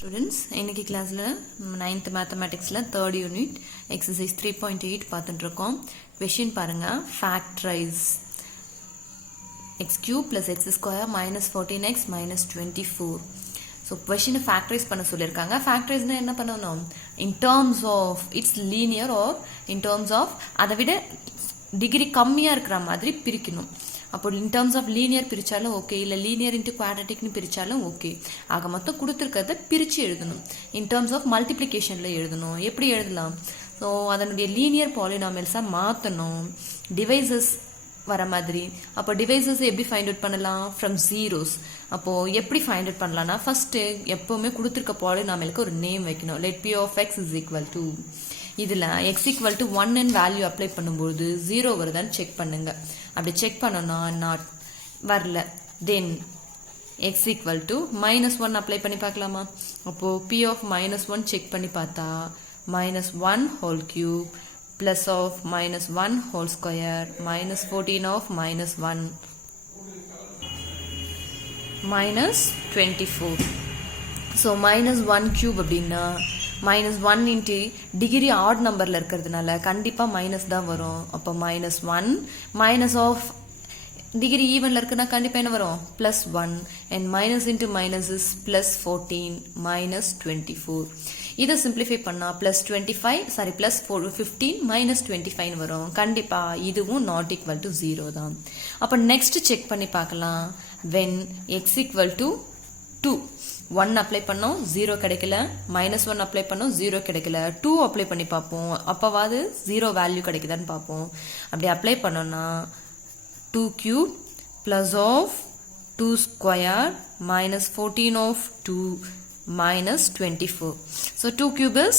Students, இன்னைக்கு கிளாஸ்ல 9th mathematicsல 3rd unit exercise 3.8 பார்த்துட்டு இருக்கோம். question பாருங்க, factorize x cube plus x square minus 14x minus 24. So question factorize பண்ண சொல்லிருக்காங்க. factorize என்ன பண்ணணும்? In terms of its linear or in terms of அதை விட டிகிரி கம்மியா இருக்கிற மாதிரி பிரிக்கணும். அப்போ in terms of linear பிரிச்சாலும் ஓகே, இல்லை linear into quadraticனு பிரிச்சாலும் ஓகே. ஆக மொத்தம் கொடுத்துருக்கிறத பிரித்து எழுதணும். in terms of multiplicationல எழுதணும். எப்படி எழுதலாம்? ஸோ அதனுடைய linear polynomialஸாக மாற்றணும். டிவைசஸ் வர மாதிரி. அப்போ டிவைசஸ் எப்படி ஃபைண்ட் அவுட் பண்ணலாம்? From zeros. அப்போ எப்படி ஃபைண்ட் அவுட் பண்ணலாம்னா, ஃபர்ஸ்ட் எப்பவுமே கொடுத்துருக்க பாலினாமியலுக்கு ஒரு நேம் வைக்கணும். let p of x is equal to, இதில் x equal to 1 value apply பண்ணும்போது 0 வருதான்னு செக் பண்ணுங்க. அப்படி செக் பண்ணோம்னா நாட் வரல, தென் x equal to -1 அப்ளை பண்ணி பார்க்கலாமா? அப்போ p of -1 செக் பண்ணி பார்த்தா -1 whole cube plus of -1 whole square minus 14 of -1 minus 24. So -1 cube அப்படின்னா -1 இன்ட்டு டிகிரி ஆட் நம்பரில் இருக்கிறதுனால கண்டிப்பாக மைனஸ் தான் வரும். அப்போ -1 மைனஸ் ஆஃப் டிகிரி ஈவனில் இருக்குன்னா கண்டிப்பாக என்ன வரும்? +1 and minus into minus is +14 minus 24. இதை சிம்பிளிஃபை பண்ணால் +15 minus 25 வரும். கண்டிப்பாக இதுவும் நாட் ஈக்குவல் டு 0 தான். அப்போ நெக்ஸ்ட் செக் பண்ணி பார்க்கலாம். when x equal to 2, 1 apply பண்ணோம் 0 கிடைக்கல, -1 அப்ளை பண்ணோம் 0 கிடைக்கல, 2 அப்ளை பண்ணி பார்ப்போம், அப்போவாது 0 வேல்யூ கிடைக்குதான்னு பார்ப்போம். அப்படி அப்ளை பண்ணோம்னா 2 cube plus of 2 square minus 14 of 2 minus 24. So 2 cube is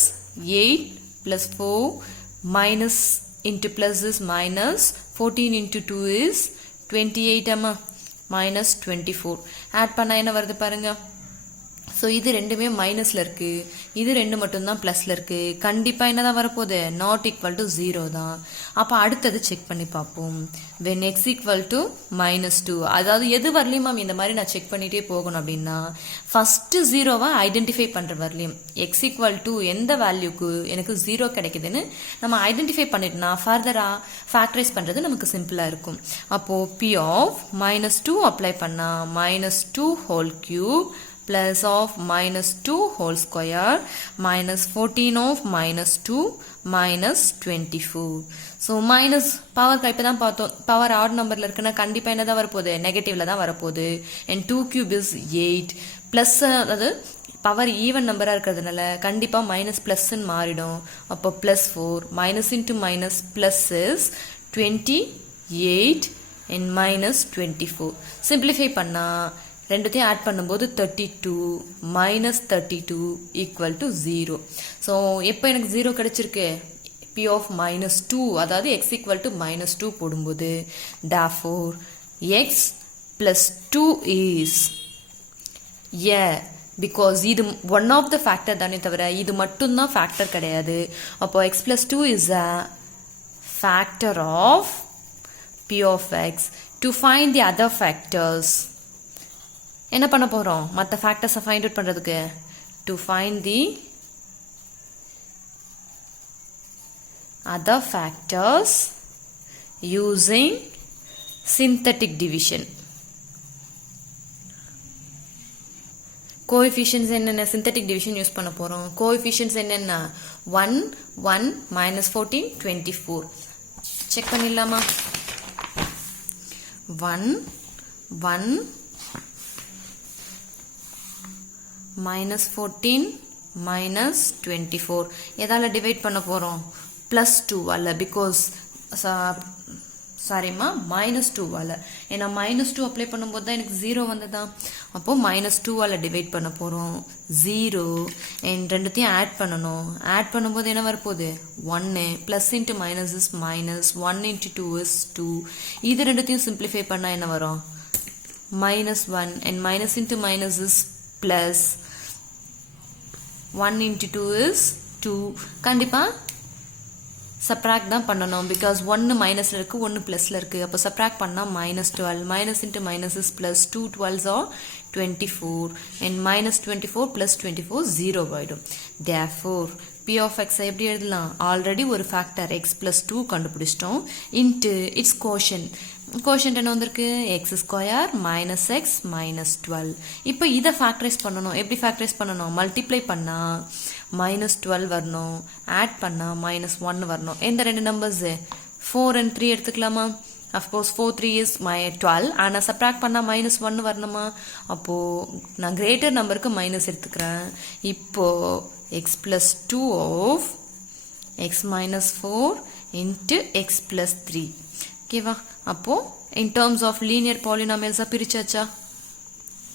8 plus 4 minus into plus is minus 14 into 2 is 28 amma minus 24. Add பண்ணா என்ன வருது பாருங்க. ஸோ இது ரெண்டுமே மைனஸில் இருக்குது, இது ரெண்டு மட்டும்தான் ப்ளஸில் இருக்குது. கண்டிப்பாக என்ன தான் வரப்போகுது? நாட் ஈக்குவல் டு 0 தான். அப்போ அடுத்தது செக் பண்ணி பார்ப்போம். when x equal to -2, அதாவது எது வரலையும் மேம் இந்த மாதிரி நான் செக் பண்ணிகிட்டே போகணும் அப்படின்னா ஃபஸ்ட்டு 0வை ஐடென்டிஃபை பண்ணுற வரலையும் x equal to எந்த வேல்யூக்கு எனக்கு 0 கிடைக்குதுன்னு நம்ம ஐடென்டிஃபை பண்ணிட்டோம்னா ஃபர்தராக ஃபேக்டரைஸ் பண்ணுறது நமக்கு சிம்பிளாக இருக்கும். அப்போது p of -2 அப்ளை பண்ணால் -2 whole cube plus of -2 whole square minus 14 of -2 minus 24. So minus power இப்போ தான் பார்த்தோம், பவர் ஆட் நம்பரில் இருக்குன்னா கண்டிப்பாக என்ன தான் வரப்போகுது? நெகட்டிவில் தான் வரப்போகுது. அண்ட் 2 cube is 8 ப்ளஸ், அதாவது பவர் ஈவன் நம்பராக இருக்கிறதுனால கண்டிப்பாக மைனஸ் ப்ளஸ்ன்னு மாறிடும். அப்போ +4 minus into minus plus is 28 and minus 24. Simplify பண்ணால் ரெண்டுத்தையும் ஆட் பண்ணும்போது 32 minus 32 equal to 0. ஸோ எப்போ எனக்கு 0 கிடைச்சிருக்கு? p of -2, அதாவது x equal to -2 போடும்போது therefore x plus 2 is because இது ஒன் ஆஃப் த ஃபேக்டர் தானே தவிர இது மட்டும்தான் ஃபேக்டர் கிடையாது. அப்போ x plus 2 is a factor of p of x. To find the other factors என்ன பண்ண போகிறோம்? மற்ற ஃபேக்டர்ஸை ஃபைண்ட் அவுட் பண்ணுறதுக்கு to find the other factors using synthetic division. Coefficients என்னென்ன? சிந்தட்டிக் டிவிஷன் யூஸ் பண்ண போகிறோம். கோஎஃபிஷியன்ட்ஸ் என்னென்ன? 1 1 -14 24. செக் பண்ணிடலாமா? 1 1 -14 -24 எதால டிவைட் பண்ண போகிறோம்? +2 அல்ல, பிகாஸ் சாரிம்மா -2வால். ஏன்னா -2 அப்ளை பண்ணும்போது தான் எனக்கு 0 வந்ததான். அப்போது -2வால் டிவைட் பண்ண போகிறோம். 0 அண்ட் ரெண்டுத்தையும் ஆட் பண்ணணும். ஆட் பண்ணும்போது என்ன வரப்போகுது? 1 plus into minus is minus 1 into 2 is 2. இது ரெண்டுத்தையும் சிம்பிளிஃபை பண்ணால் என்ன வரும்? -1 and minus into minus is plus 1 into 2 is 2. கண்டிப்பாக சப்ராக்ட் தான் பண்ணணும் பிகாஸ் 1 மைனஸில் இருக்குது 1 ப்ளஸில் இருக்குது. அப்போ சப்ராக்ட் பண்ணால் -12 minus into minus is plus 2 12s are 24 and -24 + 24 0 ஆகிடும். therefore p of x எப்படி எழுதலாம்? ஆல்ரெடி ஒரு ஃபேக்டர் x + 2 கண்டுபிடிச்சிட்டோம் இன்ட்டு இட்ஸ் கோஷன்ட். கோஷன்ட் என்ன வந்திருக்கு? x² - x -12. இப்போ இதை ஃபேக்டரைஸ் பண்ணணும். எப்படி ஃபேக்டரைஸ் பண்ணணும்? மல்டிப்ளை பண்ணால் -12 வரணும், ஆட் பண்ணால் -1 வரணும். எந்த ரெண்டு நம்பர்ஸ்? 4 and 3 எடுத்துக்கலாமா? Of course 4 3 is 12. ஆனால் சப்ராக்ட் பண்ணால் -1 வரணுமா? அப்போது நான் கிரேட்டர் நம்பருக்கு மைனஸ் எடுத்துக்கிறேன். இப்போது x + 2 of x - 4 into x + 3. ஓகேவா? அப்போது இன் டேர்ம்ஸ் ஆஃப் லீனியர் பாலினாமியல்ஸாக பிரிச்சாச்சா?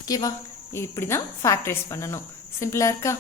ஓகேவா? இப்படி தான் ஃபேக்டரைஸ் பண்ணணும். சிம்பிளாக இருக்கா?